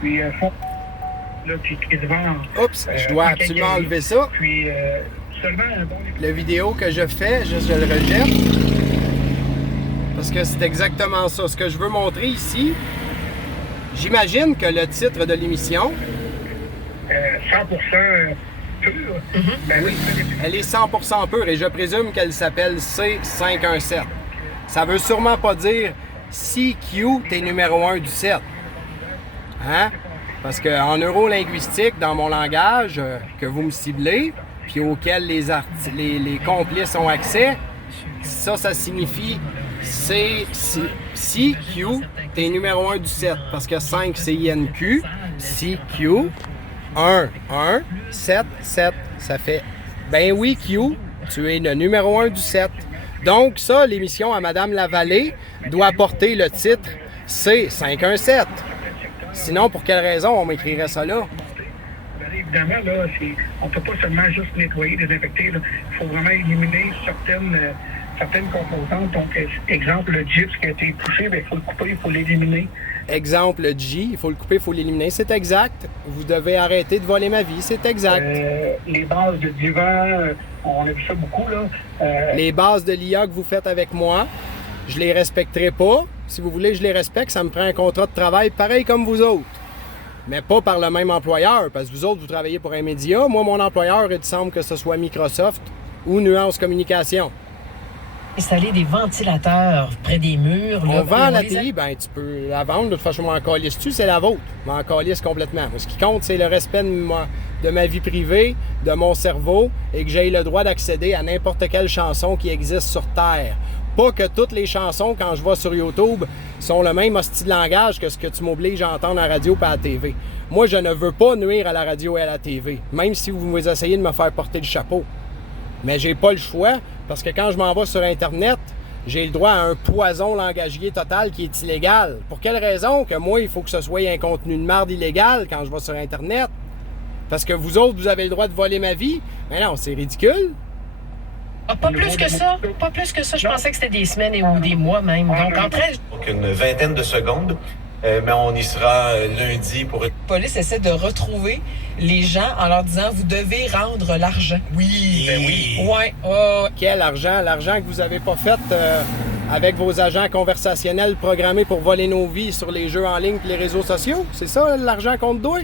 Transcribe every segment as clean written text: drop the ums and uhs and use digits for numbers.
Puis, là, puis quasiment... Oups, je dois absolument enlever ça. Puis, seulement un bon... La vidéo que je fais, juste je le rejette. Parce que c'est exactement ça. Ce que je veux montrer ici, j'imagine que le titre de l'émission... 100% pure. Ben oui. Elle est 100% pure et je présume qu'elle s'appelle C517. Ça veut sûrement pas dire CQ, t'es numéro 1 du 7. Hein? Parce qu'en neurolinguistique, dans mon langage que vous me ciblez, puis auquel les complices ont accès, ça signifie CQ, t'es numéro 1 du 7. Parce que 5, c'est INQ, CQ, 1, 7, ça fait, ben oui, Q, tu es le numéro 1 du 7. Donc ça, l'émission à Madame Lavallée doit porter le titre C517. Sinon, pour quelle raison on m'écrirait ça là? Évidemment, là, on ne peut pas seulement juste nettoyer, désinfecter. Il faut vraiment éliminer certaines composantes. Donc, exemple, le gyps qui a été touché, il faut le couper, il faut l'éliminer. Exemple, le J, il faut le couper, il faut l'éliminer. C'est exact. Vous devez arrêter de voler ma vie. C'est exact. Les bases de divan, on a vu ça beaucoup, là. Les bases de l'IA que vous faites avec moi, je les respecterai pas. Si vous voulez que je les respecte, ça me prend un contrat de travail pareil comme vous autres. Mais pas par le même employeur, parce que vous autres, vous travaillez pour un média. Moi, mon employeur, il semble que ce soit Microsoft ou Nuance Communication. Installer des ventilateurs près des murs. On vend la TI, ben tu peux la vendre. De toute façon, m'en calisse-tu, c'est la vôtre. M'en calisse complètement. Moi, ce qui compte, c'est le respect de ma vie privée, de mon cerveau, et que j'aie le droit d'accéder à n'importe quelle chanson qui existe sur Terre. Pas que toutes les chansons, quand je vais sur YouTube, sont le même hostie de langage que ce que tu m'obliges à entendre à la radio et à la TV. Moi, je ne veux pas nuire à la radio et à la TV, même si vous essayez de me faire porter le chapeau. Mais j'ai pas le choix, parce que quand je m'en vais sur Internet, j'ai le droit à un poison langagier total qui est illégal. Pour quelle raison? Que moi, il faut que ce soit un contenu de marde illégal quand je vais sur Internet? Parce que vous autres, vous avez le droit de voler ma vie? Mais non, c'est ridicule. Ah, pas plus que ça. Pas plus que ça. Je pensais que c'était des semaines ou des mois même. Donc, en train... Donc, une vingtaine de secondes. Mais on y sera lundi pour... La police essaie de retrouver les gens en leur disant « Vous devez rendre l'argent. » Oui, ben oui. Ouais. Quel argent? L'argent que vous n'avez pas fait avec vos agents conversationnels programmés pour voler nos vies sur les jeux en ligne et les réseaux sociaux? C'est ça, l'argent qu'on te doit?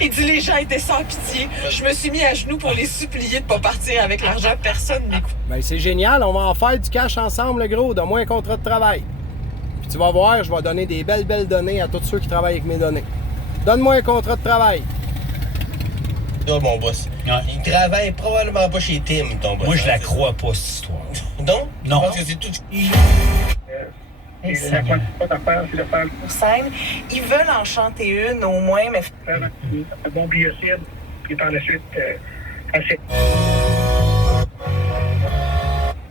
Il dit « Les gens étaient sans pitié. Je me suis mis à genoux pour les supplier de pas partir avec l'argent. Personne m'écoute. » Ben c'est génial. On va en faire du cash ensemble, le gros. Donne-moi un contrat de travail. Puis tu vas voir, je vais donner des belles données à tous ceux qui travaillent avec mes données. Donne-moi un contrat de travail. Là, mon boss. Ouais. Il travaille probablement pas chez Tim, ton boss. Moi, je la crois pas, cette histoire. Non? Non. Je pense que c'est tout... La quantité d'affaires, c'est de faire Sur scène, ils veulent en chanter une au moins, mais... un bon biocide, puis par la suite, assez.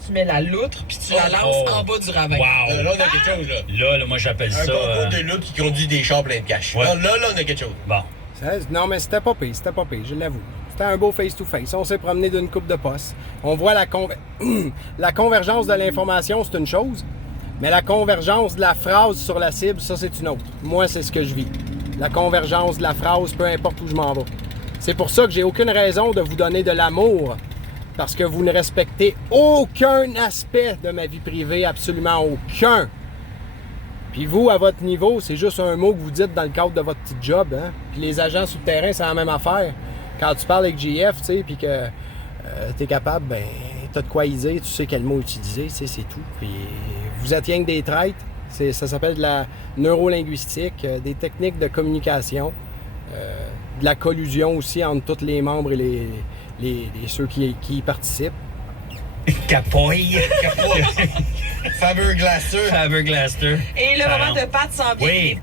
Tu mets la loutre, puis tu la lances en bas du ravin. Wow! Là, on a quelque chose, là. Là, moi, j'appelle Un ça... concours de loutre qui conduit des chars pleins de cash. Ouais. Là, on a quelque chose. Bon. Non, mais c'était pas pire, je l'avoue. C'était un beau face-to-face. On s'est promené d'une coupe de poste. On voit la convergence de l'information, c'est une chose, mais la convergence de la phrase sur la cible, ça, c'est une autre. Moi, c'est ce que je vis. La convergence de la phrase, peu importe où je m'en vais. C'est pour ça que j'ai aucune raison de vous donner de l'amour, parce que vous ne respectez aucun aspect de ma vie privée, absolument aucun. Puis vous, à votre niveau, c'est juste un mot que vous dites dans le cadre de votre petit job. Hein? Puis les agents sous le terrain, c'est la même affaire. Quand tu parles avec GF, tu sais, puis que tu es capable, ben, tu as de quoi y dire, tu sais quel mot utiliser, tu sais, c'est tout. Puis vous êtes rien que des traites. Ça s'appelle de la neurolinguistique, des techniques de communication, de la collusion aussi entre tous les membres et ceux qui y participent. Capoille! Faber Glaster. Faber Glaster. Et le moment de Pat s'en vient. Oui.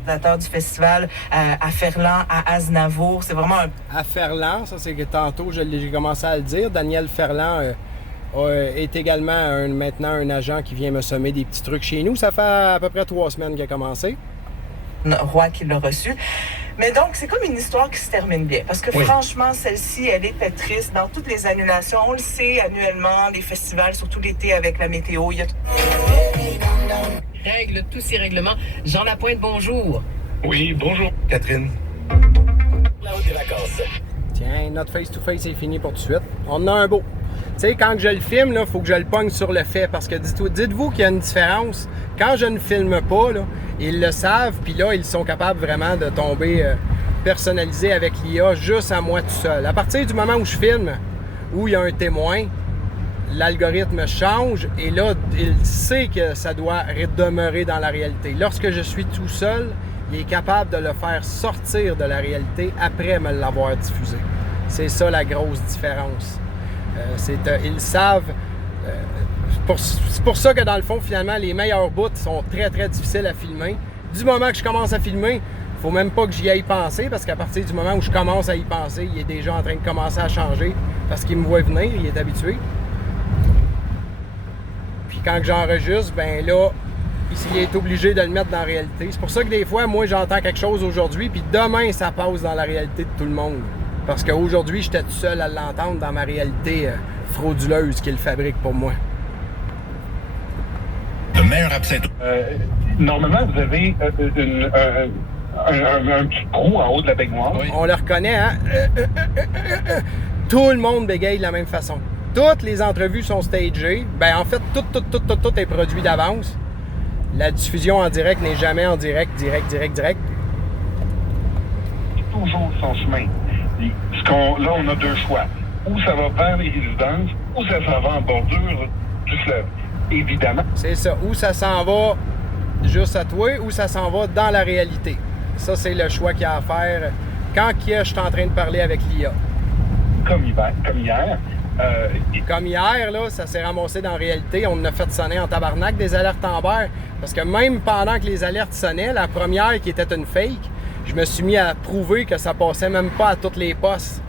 Organisateur du festival à Ferland, à Aznavour. C'est vraiment un... À Ferland, ça c'est que tantôt j'ai commencé à le dire, Daniel Ferland est également maintenant un agent qui vient me sommer des petits trucs chez nous. Ça fait à peu près 3 semaines qu'il a commencé. Roi qui l'a reçu. Mais donc, c'est comme une histoire qui se termine bien. Parce que franchement, celle-ci, elle était triste. Dans toutes les annulations, on le sait, annuellement, les festivals, surtout l'été avec la météo, il y a... règle tous ces règlements. Jean Lapointe, bonjour. Oui, bonjour. Catherine. Là-haut des vacances. Tiens, notre face-to-face est fini pour tout de suite. On en a un beau. Tu sais, quand je le filme, il faut que je le pogne sur le fait. Parce que dites-vous qu'il y a une différence. Quand je ne filme pas, là, ils le savent. Puis là, ils sont capables vraiment de tomber personnalisé avec l'IA juste à moi tout seul. À partir du moment où je filme, où il y a un témoin, l'algorithme change. Et là, il sait que ça doit demeurer dans la réalité. Lorsque je suis tout seul, il est capable de le faire sortir de la réalité après me l'avoir diffusé. C'est ça la grosse différence. Ils savent. C'est pour ça que dans le fond, finalement, les meilleurs bouts sont très, très difficiles à filmer. Du moment que je commence à filmer, il ne faut même pas que j'y aille penser, parce qu'à partir du moment où je commence à y penser, il est déjà en train de commencer à changer, parce qu'il me voit venir, il est habitué. Puis quand j'enregistre, ben là, il est obligé de le mettre dans la réalité. C'est pour ça que des fois, moi, j'entends quelque chose aujourd'hui, puis demain, ça passe dans la réalité de tout le monde. Parce qu'aujourd'hui, j'étais tout seul à l'entendre dans ma réalité frauduleuse qu'il fabrique pour moi. Le meilleur absinthe. Normalement, vous avez un petit trou en haut de la baignoire. Oui. On le reconnaît, hein? Tout le monde bégaye de la même façon. Toutes les entrevues sont stagées. Ben, en fait, tout est produit d'avance. La diffusion en direct n'est jamais en direct. Toujours son chemin. Là, on a deux choix. Ou ça va vers les résidences, ou ça s'en va en bordure du fleuve. Évidemment. C'est ça. Ou ça s'en va juste à toi, ou ça s'en va dans la réalité. Ça, c'est le choix qu'il y a à faire quand je suis en train de parler avec l'IA. Comme hier. Comme hier, là, ça s'est ramassé dans la réalité. On a fait sonner en tabarnak des alertes Amber. Parce que même pendant que les alertes sonnaient, la première qui était une fake, je me suis mis à prouver que ça passait même pas à toutes les postes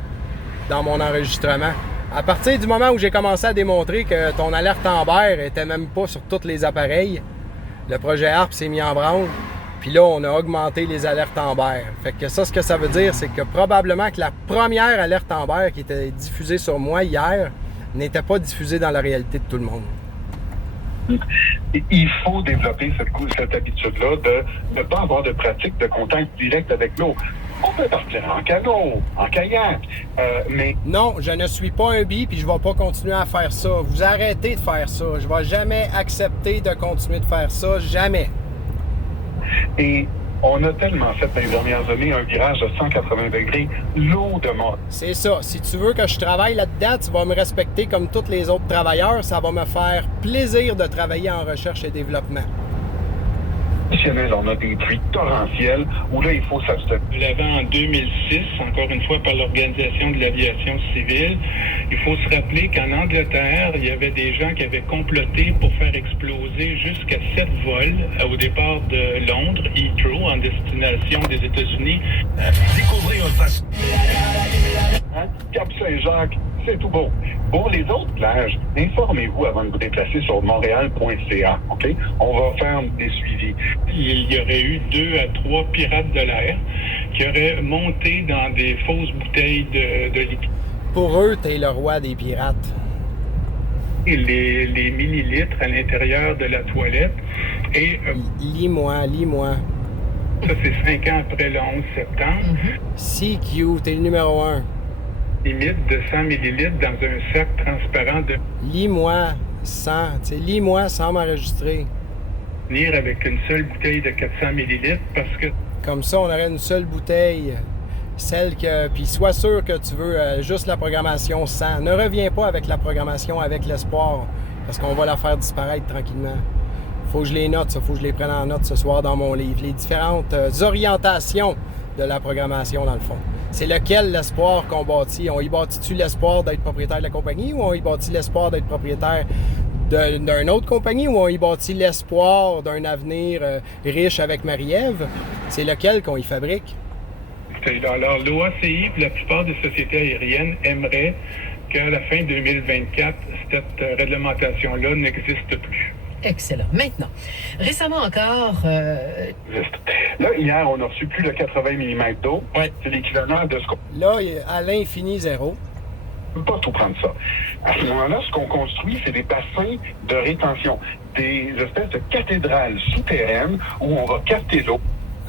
dans mon enregistrement. À partir du moment où j'ai commencé à démontrer que ton alerte Amber était même pas sur tous les appareils, le projet ARP s'est mis en branle. Puis là, on a augmenté les alertes Amber. Fait que ça, ce que ça veut dire, c'est que probablement que la première alerte Amber qui était diffusée sur moi hier n'était pas diffusée dans la réalité de tout le monde. Il faut développer cette habitude-là de ne pas avoir de pratique de contact direct avec l'eau. On peut partir en canot, en kayak, mais... Non, je ne suis pas un bi, puis je ne vais pas continuer à faire ça. Vous arrêtez de faire ça. Je ne vais jamais accepter de continuer de faire ça. Jamais. Et on a tellement fait dans les dernières années un virage de 180 degrés, l'eau de mort. C'est ça. Si tu veux que je travaille là-dedans, tu vas me respecter comme tous les autres travailleurs. Ça va me faire plaisir de travailler en recherche et développement. On a des pluies torrentielles où là, il faut s'abstenir. Je l'avais en 2006, encore une fois par l'Organisation de l'aviation civile. Il faut se rappeler qu'en Angleterre, il y avait des gens qui avaient comploté pour faire exploser jusqu'à 7 vols au départ de Londres, Heathrow, en destination des États-Unis. Découvrir une façon. Cap Saint-Jacques, c'est tout beau. Pour les autres plages, informez-vous avant de vous déplacer sur montréal.ca, OK? On va faire des suivis. Il y aurait eu 2 à 3 pirates de l'air qui auraient monté dans des fausses bouteilles de liquide. Pour eux, t'es le roi des pirates. Et les millilitres à l'intérieur de la toilette. Et Lis-moi. ça, c'est 5 ans après le 11 septembre. CQ, t'es le numéro 1. Limite de 100 millilitres dans un sac transparent de Lis-moi sans m'enregistrer. venir avec une seule bouteille de 400 millilitres parce que Comme ça, on aurait une seule bouteille. Puis sois sûr que tu veux juste la programmation 100. Ne reviens pas avec la programmation avec l'espoir, parce qu'on va la faire disparaître tranquillement. Faut que je les note, faut que je les prenne en note ce soir dans mon livre. Les différentes orientations de la programmation, dans le fond. C'est lequel l'espoir qu'on bâtit? On y bâtit-tu l'espoir d'être propriétaire de la compagnie, ou on y bâtit l'espoir d'être propriétaire d'une autre compagnie, ou on y bâtit l'espoir d'un avenir riche avec Marie-Ève? C'est lequel qu'on y fabrique? alors l'OACI et la plupart des sociétés aériennes aimeraient qu'à la fin 2024, cette réglementation-là n'existe plus. Excellent. Maintenant, récemment encore... Là, hier, on a reçu plus de 80 mm d'eau. Ouais. C'est l'équivalent de ce qu'on... Là, à l'infini zéro. On ne peut pas tout prendre ça. À ce moment-là, ce qu'on construit, c'est des bassins de rétention, des espèces de cathédrales souterraines où on va capter l'eau.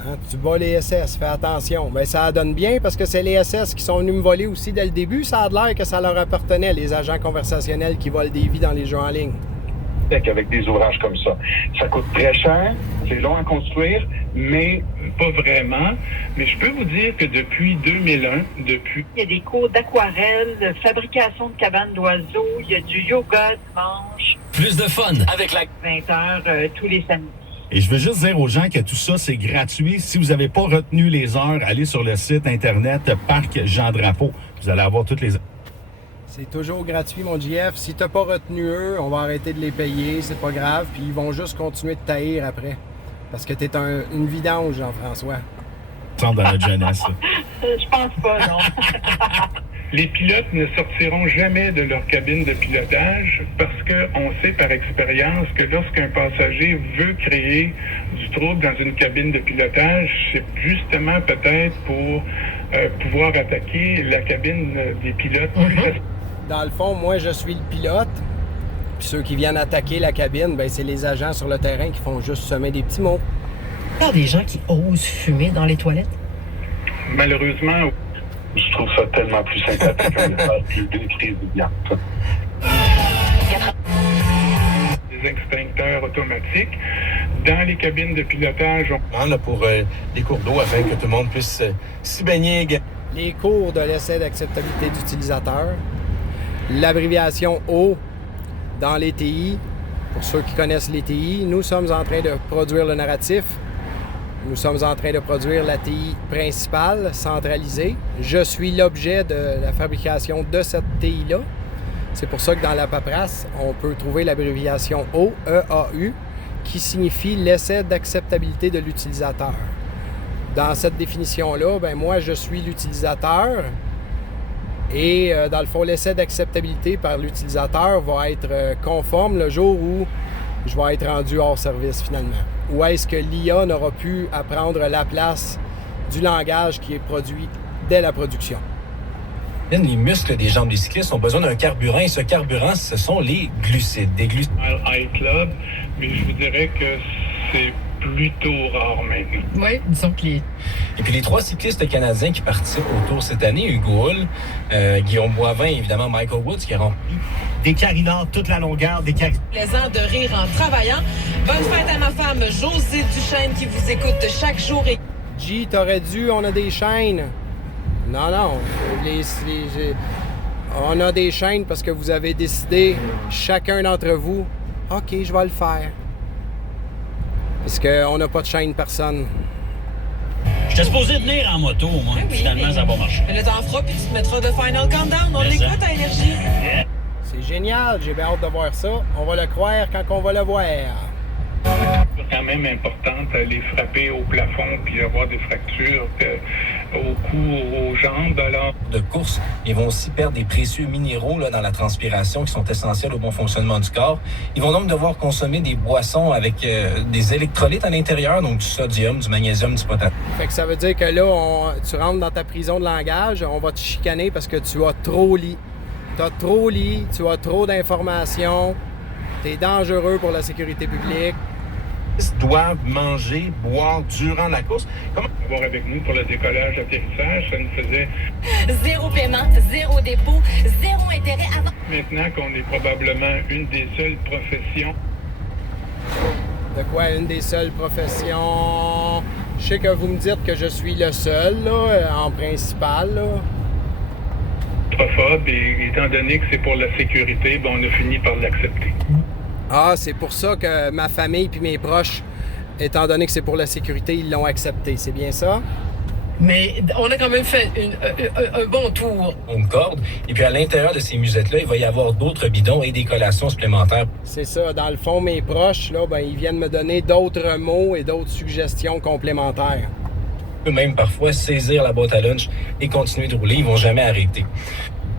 Hein, tu bats les SS, fais attention. Ben, ça donne bien parce que c'est les SS qui sont venus me voler aussi dès le début. Ça a l'air que ça leur appartenait, les agents conversationnels qui volent des vies dans les jeux en ligne. Avec des ouvrages comme ça. Ça coûte très cher, c'est long à construire, mais pas vraiment. Mais je peux vous dire que depuis 2001, il y a des cours d'aquarelle, de fabrication de cabanes d'oiseaux, il y a du yoga dimanche. Plus de fun avec la 20h tous les samedis. Et je veux juste dire aux gens que tout ça, c'est gratuit. Si vous n'avez pas retenu les heures, allez sur le site Internet Parc Jean Drapeau. Vous allez avoir toutes les... C'est toujours gratuit, mon JF. Si t'as pas retenu eux, on va arrêter de les payer, c'est pas grave, puis ils vont juste continuer de taillir après. Parce que t'es une vidange, Jean-François. Dans notre jeunesse. Je pense pas, non. Les pilotes ne sortiront jamais de leur cabine de pilotage parce qu'on sait par expérience que lorsqu'un passager veut créer du trouble dans une cabine de pilotage, c'est justement peut-être pour pouvoir attaquer la cabine des pilotes. Dans le fond, moi, je suis le pilote. Puis ceux qui viennent attaquer la cabine, ben c'est les agents sur le terrain qui font juste semer des petits mots. Il y a des gens qui osent fumer dans les toilettes? Malheureusement, je trouve ça tellement plus sympathique qu'un message plus décriviant. Des extincteurs automatiques. Dans les cabines de pilotage, on a pour des cours d'eau afin que tout le monde puisse s'y baigner. Les cours de l'essai d'acceptabilité d'utilisateur. L'abréviation O dans les TI. Pour ceux qui connaissent les TI, nous sommes en train de produire le narratif. Nous sommes en train de produire la TI principale, centralisée. Je suis l'objet de la fabrication de cette TI-là. C'est pour ça que dans la paperasse, on peut trouver l'abréviation OEAU, qui signifie l'essai d'acceptabilité de l'utilisateur. Dans cette définition-là, ben moi, je suis l'utilisateur. Et dans le fond, l'essai d'acceptabilité par l'utilisateur va être conforme le jour où je vais être rendu hors service finalement. Ou est-ce que l'IA n'aura pu apprendre la place du langage qui est produit dès la production? Les muscles des jambes des cyclistes ont besoin d'un carburant et ce carburant, ce sont les glucides. Des glucides. iClub, mais je vous dirais que c'est plutôt rare maintenant. Oui, disons que les... Et puis les 3 cyclistes canadiens qui participent au Tour cette année, Hugo Hull, Guillaume Boivin et évidemment Michael Woods, qui a rempli des carinards toute la longueur, des carinards. Plaisant de rire en travaillant. Bonne fête à ma femme Josée Duchesne qui vous écoute chaque jour. Et... G, t'aurais dû, on a des chaînes. Non, on a des chaînes parce que vous avez décidé, chacun d'entre vous, OK, je vais le faire. Parce qu'on n'a pas de chaîne personne. J'étais supposé venir en moto, moi. Oui, finalement, ça n'a pas marché. Mais là, t'en feras, puis tu te mettras de Final Countdown. On l'écoute à Énergie. C'est génial, j'ai bien hâte de voir ça. On va le croire quand on va le voir. C'est quand même important d'aller frapper au plafond puis avoir des fractures au cou, aux jambes. Alors... De course, ils vont aussi perdre des précieux minéraux là, dans la transpiration qui sont essentiels au bon fonctionnement du corps. Ils vont donc devoir consommer des boissons avec des électrolytes à l'intérieur, donc du sodium, du magnésium, du potassium. Fait que ça veut dire que là, tu rentres dans ta prison de langage, on va te chicaner parce que tu as trop lu. T'as trop lu, tu as trop d'informations, t'es dangereux pour la sécurité publique. Doivent manger, boire durant la course. Comment voir avec nous pour le décollage, l'atterrissage, ça nous faisait... Zéro paiement, zéro dépôt, zéro intérêt avant... Maintenant qu'on est probablement une des seules professions... De quoi, une des seules professions? Je sais que vous me dites que je suis le seul, là, en principal, là. Trophobe, et étant donné que c'est pour la sécurité, ben, on a fini par l'accepter. Ah, c'est pour ça que ma famille puis mes proches, étant donné que c'est pour la sécurité, ils l'ont accepté. C'est bien ça? Mais on a quand même fait un bon tour. Une corde. Et puis à l'intérieur de ces musettes-là, il va y avoir d'autres bidons et des collations supplémentaires. C'est ça. Dans le fond, mes proches, là, ben, ils viennent me donner d'autres mots et d'autres suggestions complémentaires. Même parfois saisir la boîte à lunch et continuer de rouler. Ils vont jamais arrêter.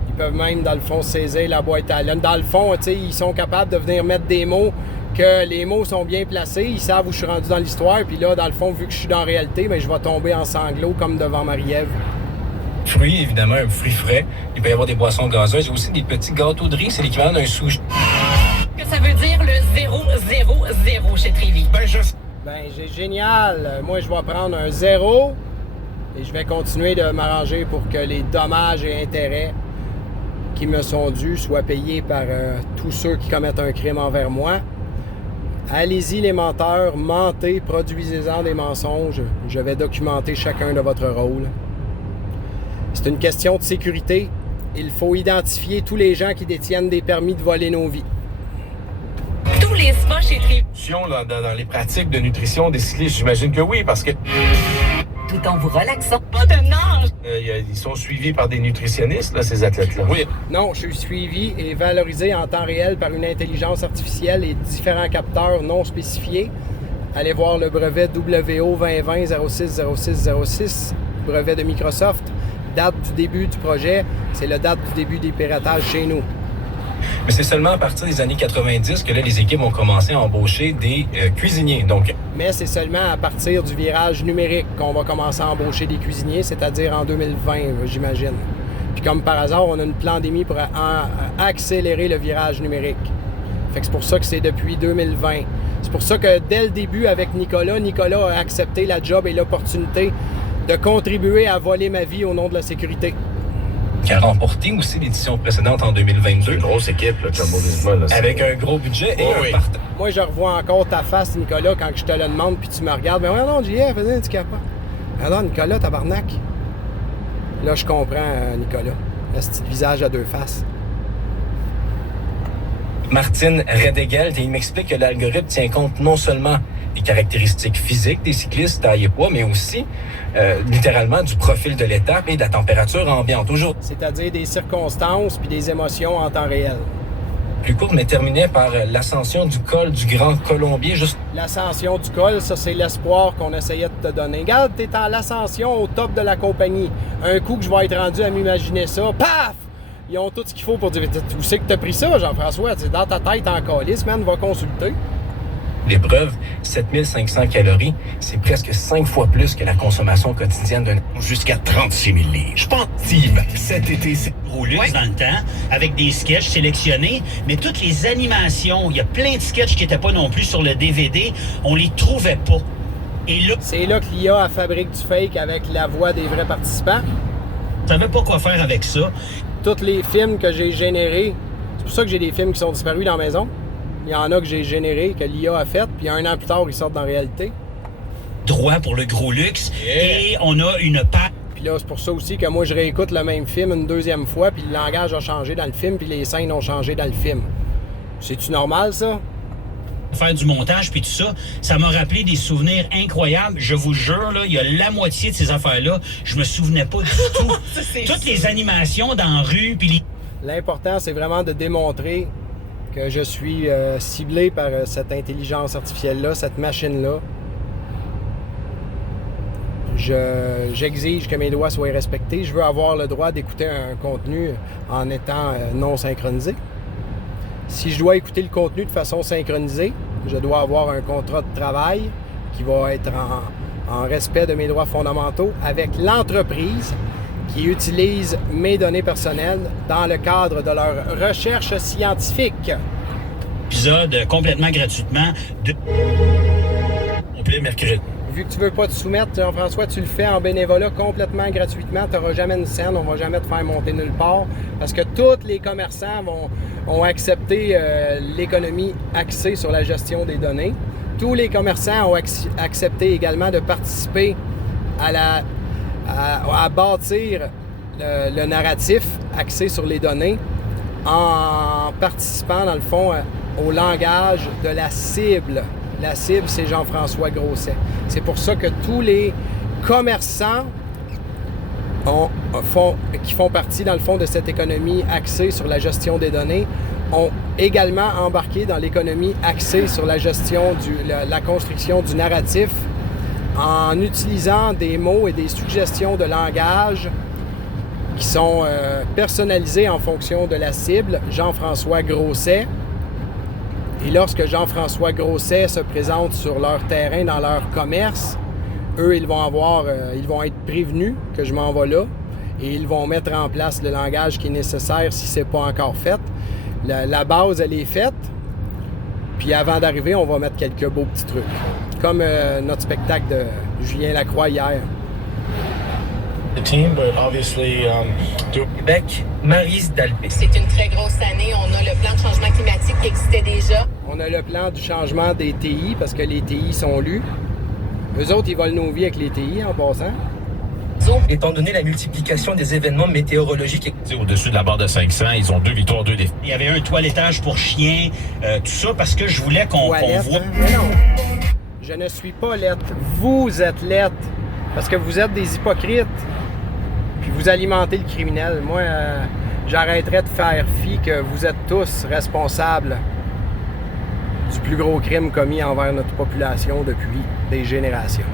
Ils peuvent même, dans le fond, saisir la boîte à lunch. Dans le fond, tu sais, ils sont capables de venir mettre des mots, que les mots sont bien placés. Ils savent où je suis rendu dans l'histoire. Puis là, dans le fond, vu que je suis dans la réalité, bien, je vais tomber en sanglots comme devant Marie-Ève. Fruits, évidemment, un fruit frais. Il peut y avoir des boissons gazeuses. Il y a aussi des petits gâteaux de riz. C'est l'équivalent d'un sushi. Que ça veut dire le 000 chez Trévy? C'est génial. Moi, je vais prendre un 0 et je vais continuer de m'arranger pour que les dommages et intérêts qui me sont dus soient payés par tous ceux qui commettent un crime envers moi. Allez-y les menteurs, mentez, produisez-en des mensonges. Je vais documenter chacun de votre rôle. C'est une question de sécurité. Il faut identifier tous les gens qui détiennent des permis de voler nos vies. Tous les spas chez Trévy. Dans les pratiques de nutrition des cyclistes, j'imagine que oui, parce que Tout en vous relaxant. Pas de nage. ils sont suivis par des nutritionnistes, là, ces athlètes-là. Oui. Non, je suis suivi et valorisé en temps réel par une intelligence artificielle et différents capteurs non spécifiés. Allez voir le brevet WO 2020-060606, brevet de Microsoft. Date du début du projet, c'est la date du début des piratages chez nous. Mais c'est seulement à partir des années 90 que là, les équipes ont commencé à embaucher des cuisiniers. Donc, Mais c'est seulement à partir du virage numérique qu'on va commencer à embaucher des cuisiniers, c'est-à-dire en 2020, j'imagine. Puis comme par hasard, on a une pandémie pour accélérer le virage numérique. Fait que c'est pour ça que c'est depuis 2020. C'est pour ça que dès le début avec Nicolas a accepté la job et l'opportunité de contribuer à voler ma vie au nom de la sécurité. qui a remporté aussi l'édition précédente en 2022. Une grosse équipe, là, Jumbo-Visma. Avec un gros budget et un partant. Moi, je revois encore ta face, Nicolas, quand je te le demande, puis tu me regardes. Mais ouais, non, JF, vas-y, tu capotes. Alors, Nicolas, tabarnak. Là, je comprends, Nicolas. Le petit visage à deux faces. Martine Redegelt, et il m'explique que l'algorithme tient compte non seulement des caractéristiques physiques des cyclistes, taille et poids, mais aussi littéralement du profil de l'étape et de la température ambiante. Aujourd'hui, c'est-à-dire des circonstances puis des émotions en temps réel. Plus courte, mais terminait par l'ascension du col du Grand Colombier. L'ascension du col, ça, c'est l'espoir qu'on essayait de te donner. Regarde, t'es en l'ascension au top de la compagnie. Un coup que je vais être rendu à m'imaginer ça, paf! Ils ont tout ce qu'il faut pour dire « Où c'est que t'as pris ça, Jean-François? C'est dans ta tête en calice, man, va consulter. » L'épreuve, 7500 calories, c'est presque 5 fois plus que la consommation quotidienne d'un... Jusqu'à 36 000 livres. Je pense cet été, c'est Roulux dans le temps, avec des sketchs sélectionnés, mais toutes les animations, il y a plein de sketchs qui n'étaient pas non plus sur le DVD, on les trouvait pas. Et là... C'est là que l'IA fabrique du fake avec la voix des vrais participants. Je savais pas quoi faire avec ça. Tous les films que j'ai générés, c'est pour ça que j'ai des films qui sont disparus dans la maison. Il y en a que j'ai générés, que l'IA a fait, puis un an plus tard, ils sortent dans la réalité. Droit pour le gros luxe, et on a une patte. Puis là, c'est pour ça aussi que moi, je réécoute le même film une deuxième fois, puis le langage a changé dans le film, puis les scènes ont changé dans le film. C'est-tu normal, ça? Faire du montage puis tout ça, ça m'a rappelé des souvenirs incroyables. Je vous jure, là, il y a la moitié de ces affaires-là, je me souvenais pas du tout. Toutes les animations dans la rue, puis L'important, c'est vraiment de démontrer que je suis ciblé par cette intelligence artificielle-là, cette machine-là. J'exige que mes droits soient respectés. Je veux avoir le droit d'écouter un contenu en étant non synchronisé. Si je dois écouter le contenu de façon synchronisée, je dois avoir un contrat de travail qui va être en respect de mes droits fondamentaux avec l'entreprise qui utilise mes données personnelles dans le cadre de leur recherche scientifique. Épisode complètement gratuitement complet mercredi. Vu que tu veux pas te soumettre, Jean-François, tu le fais en bénévolat complètement gratuitement. Tu n'auras jamais une scène, on va jamais te faire monter nulle part. Parce que tous les commerçants ont accepté l'économie axée sur la gestion des données. Tous les commerçants ont accepté également de participer à bâtir le narratif axé sur les données en participant, dans le fond, au langage de la cible. La cible, c'est Jean-François Grosset. C'est pour ça que tous les commerçants qui font partie, dans le fond, de cette économie axée sur la gestion des données ont également embarqué dans l'économie axée sur la gestion, la construction du narratif en utilisant des mots et des suggestions de langage qui sont personnalisés en fonction de la cible, Jean-François Grosset. Et lorsque Jean-François Grosset se présente sur leur terrain, dans leur commerce, eux, ils vont être prévenus que je m'en vais là. et ils vont mettre en place le langage qui est nécessaire si ce n'est pas encore fait. La base, elle est faite. Puis avant d'arriver, on va mettre quelques beaux petits trucs. Comme notre spectacle de Julien Lacroix hier. The team, but obviously, Québec, Maryse Dalpé. C'est une très grosse année. On a le plan de changement climatique qui existait déjà. On a le plan du changement des TI parce que les TI sont lus. Eux autres, ils volent nos vies avec les TI en passant. Étant donné la multiplication des événements météorologiques. Au-dessus de la barre de 500, ils ont 2 victoires, 2 défaites. Il y avait un toilettage pour chiens, tout ça, parce que je voulais qu'on voit... Mais non, je ne suis pas lettre. Vous êtes lettre. Parce que vous êtes des hypocrites. Puis vous alimentez le criminel. Moi, j'arrêterais de faire fi que vous êtes tous responsables du plus gros crime commis envers notre population depuis des générations.